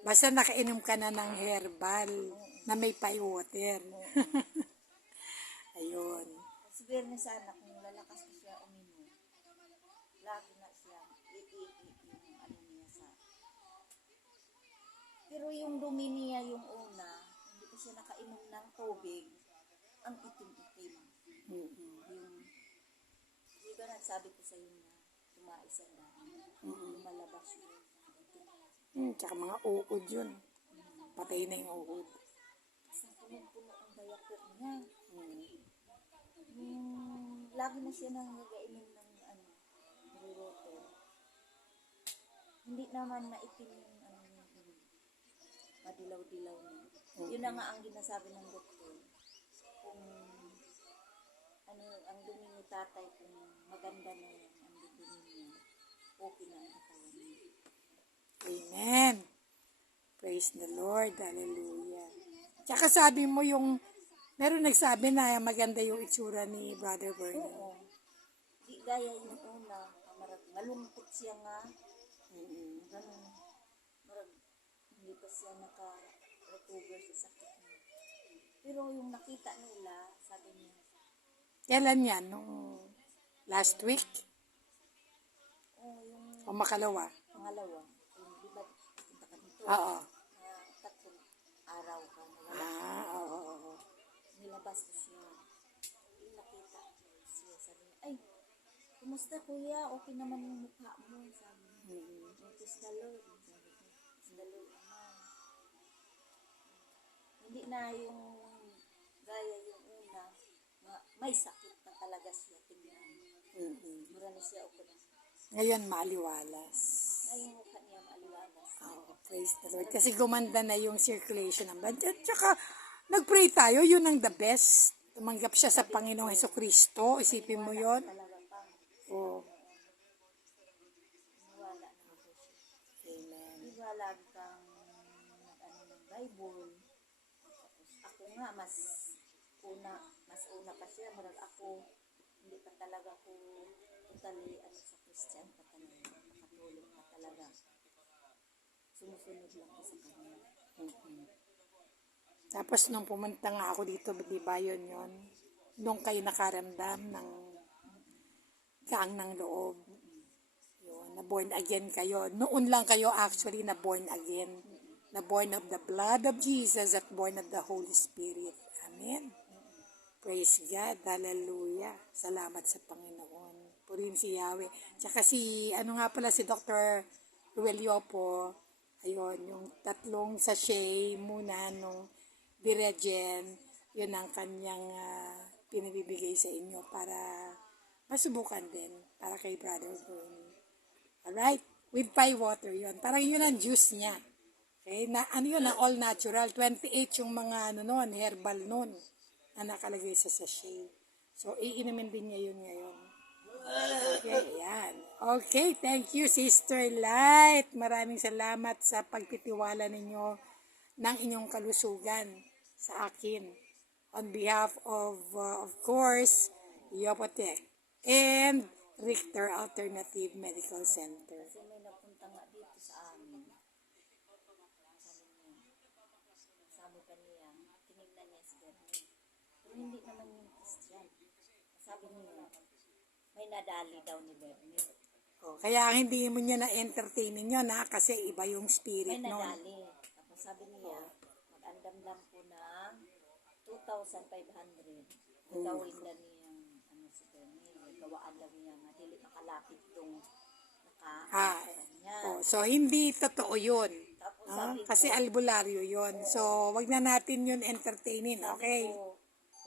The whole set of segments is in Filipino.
Basta nakainom ka na ng herbal na may pie water. Ayun. Kasi Bernie sana, kung lalakas ko siya uminom, lagi na siya yung ano niya sa... Pero yung dumi niya yung una, hindi ko siya nakainom ng tubig, ang itim-itim. Yung, di ba nagsabi ko sa iyo na tumais ang dami, lumalabas yung itim. Tsaka mga uod yun. Patay na yung uod. Kasi punong-puno ang diaper niya. Lagi na siya nang nag-ainom ng water. Hindi naman maitim yung madilaw-dilaw niya. Yun na nga ang ginasabi ng doktor. Kung ang dumi ni tatay, kung maganda na yan, ang dumi niya, okay na ang katawan niya. Amen. Praise the Lord. Hallelujah. Tsaka sabi mo yung, meron nagsabi na maganda yung itsura ni Brother Bernie. Oo. Di gaya yung una, malungkot siya nga. Ganun. Hindi pa siya naka-recover sa sakit niya. Pero yung nakita nila, sabi niya, Kailan yan? Nung last week? yung O makalawa? pangalawa, yung di ba punta ka dito? Oo. 3 araw ka nawala. Oo. Nilabas ko siya. Yung nakita siya, sabi niya, ay, kumusta kuya? Okay naman yung mukha mo, sabi niya. Praise the Lord, sabi niya. Praise the Lord naman. Hindi na yung gaya yung una, may sakit na talaga siya tingnan. Mura na siya ako na. Ngayon, maliwalas. Ngayon mukha niya maaliwalas. Oh, praise the Lord. Kasi gumanda na yung circulation ng blood. At saka, nag-pray tayo, yun ang the best. Tumanggap siya sa Panginoong Hesukristo. Isipin mo yun. Talaga pang Oh, wala na ako siya. amen. Di ba lagi kang nag-ano ng Bible? Tapos ako nga, mas una pa siya. Marag ako, hindi pa talaga ko totally sa Christian pa talaga. Nakatulog pa talaga. Sumusunod lang ko sa kanya. Tapos nung pumunta nga ako dito, di ba yun? Nung kayo nakaramdam ng gaang ng loob. Yun, na born again kayo. Noon lang kayo actually na born again. Na born of the blood of Jesus at born of the Holy Spirit. Amen. Praise God. Hallelujah. Salamat sa Panginoon. Purihin si Yahweh. Tsaka si Dr. Ruel Yopo, ayun, yung 3 sachet muna nung Biregen, yun ang kanyang pinabibigay sa inyo para masubukan din para kay Brother Bernie. Alright? With pie water yun. Parang yun ang juice niya. Okay? Yun, all natural. 28 yung mga herbal nun na nakalagay sa sachet. So, iinumin din niya yun ngayon. Okay, ayan. Okay, thank you, Sister Light. Maraming salamat sa pagtitiwala ninyo ng inyong kalusugan sa akin. On behalf of course, Yopotec and Richter Alternative Medical Center. Kasi may napunta nga dito sa amin. Sabi pa niya, tinignan niya si Bernie. Pero hindi naman yung Christian. Sabi niya, may nadali daw ni Bernie. Oh, kaya hindi mo niya na-entertain ninyo na kasi iba yung spirit May nun. nadali. Tapos sabi niya, mag-andam lang po ng 2,500. Gawin na niyang si Bernie. Gawaan lang niya nga dili makalapit yung niya. So hindi totoo yun. Tapos sabi Kasi ko, albularyo yun. So wag na natin yun entertainin, okay? ko,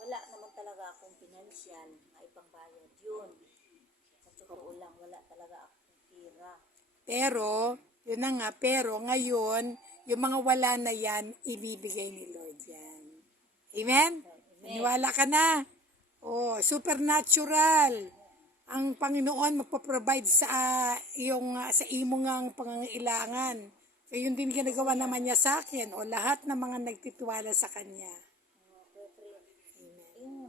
wala naman talaga akong financial na ipangbayad yun. Sa totoo lang, wala talaga akong pira. Pero, yun na nga, pero ngayon, yung mga wala na yan, ibibigay ni Lord yan. Amen? Maniwala ka na. Oh, supernatural. Ang Panginoon magpo-provide sa sa imong ang pangangailangan. So, yun din ginagawa naman niya sa akin o lahat ng mga nagtitiwala sa Kanya. Yung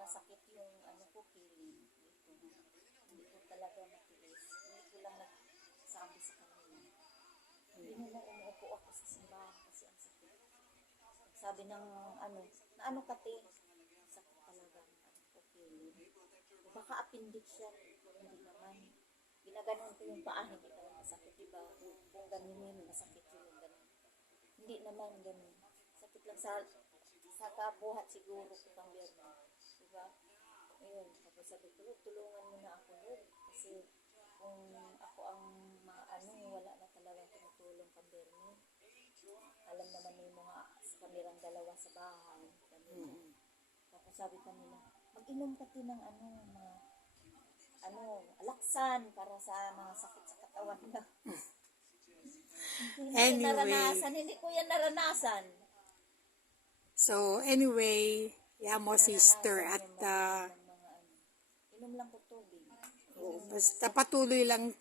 masakit yung ko, killing. Hindi ko talaga matilis. Hindi ko lang nagsabi sa kanila. Hindi nila sabi ng na ano kati, sakit talaga. Okay. Baka appendix yan. Hindi naman. Ginaganon ko yung paa, hindi naman masakit, diba? Kung ganun masakit yung ganun. Hindi naman ganun. Sakit lang sa kabuhat siguro ko pang biyernes. Diba? Ayun. Tapos sabi ko, tulungan mo na ako, Lord. Kasi kung ako ang wala na talagang tumutulong pang biyernes. Alam naman yung mga kamerang dalawa sa bahay. Tapos sabi pa nila, mag-inom ka din ng mga alaksan para sa mga sakit sa katawan na. Hindi ko yan naranasan. So, anyway, mo sister at Inom lang ko tubig. basta patuloy lang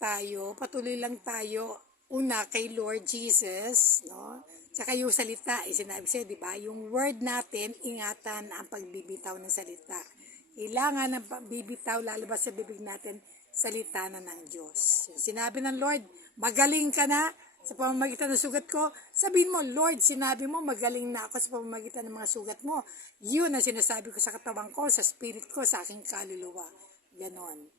tayo una kay Lord Jesus, no? Tsaka yung salita, sinabi siya, di ba? Yung word natin, ingatan ang pagbibitaw ng salita. Kailangan ng bibitaw, lalabas sa bibig natin, salita na ng Diyos. Sinabi ng Lord, magaling ka na sa pamamagitan ng sugat ko. Sabihin mo, Lord, sinabi mo, magaling na ako sa pamamagitan ng mga sugat mo. Yun ang sinasabi ko sa katawan ko, sa spirit ko, sa aking kaluluwa. Ganon.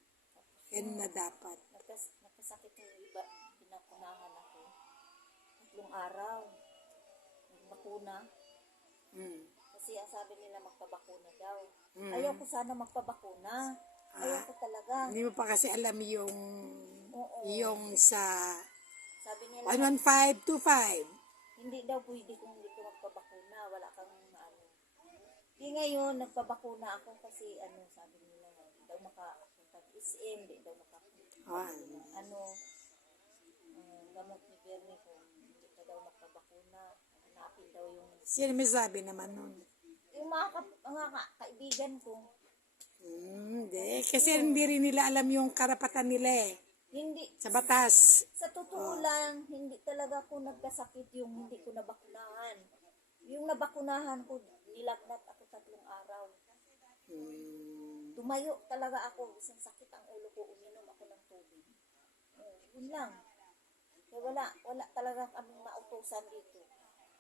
Yan na dapat. Nakasakit yung iba, pinakunahan ako. 3 araw. Bakuna. Kasi ang sabi nila magpabakuna daw. Ayaw ko sana magpabakuna. Ayaw ko talaga. Hindi mo pa kasi alam yung sa Sabi nila 11525. hindi daw pwede kung hindi ko magpabakuna. Wala kang Di ngayon, nagpabakuna ako kasi sabi nila, hindi daw makapunta SM, hindi daw makapunta gamot ni Bernie kung hindi ka daw magpabakuna. Hanapin daw yung Sino may sabi naman nun? yung mga kaibigan ko. Hindi. Kasi hindi rin nila alam yung karapatan nila Hindi. sa batas. Sa totoo lang, hindi talaga ako nagkasakit yung hindi ko nabakunahan. Yung nabakunahan ko, nilagnat ako 3 araw. Tumayo talaga ako. Isang sakit ang ulo ko, uminom ako ng tubig. Yun lang. Kaya wala talaga kaming mautusan dito.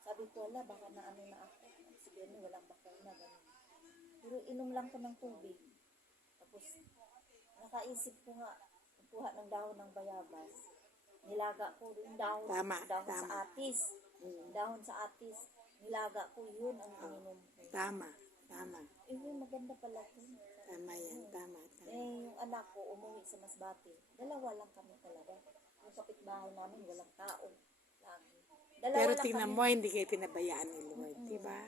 Sabi ko, baka na ako. Sige, walang bakuna. Ganun. Pero inom lang ko ng tubig. Tapos, nakaisip ko nga, kuha ng dahon ng bayabas. Nilaga ko yung dahon sa atis. Dahon sa atis. Nilaga ko yun ang ininom ko. Tama. Maganda pala ito. Tama yan. Yung anak ko, umuwi sa Masbate. 2 lang kami talaga. Yung kapitbahay namin, walang tao. Lagi. Pero tingnan mo, hindi kayo pinabayaan ni Lord. Diba?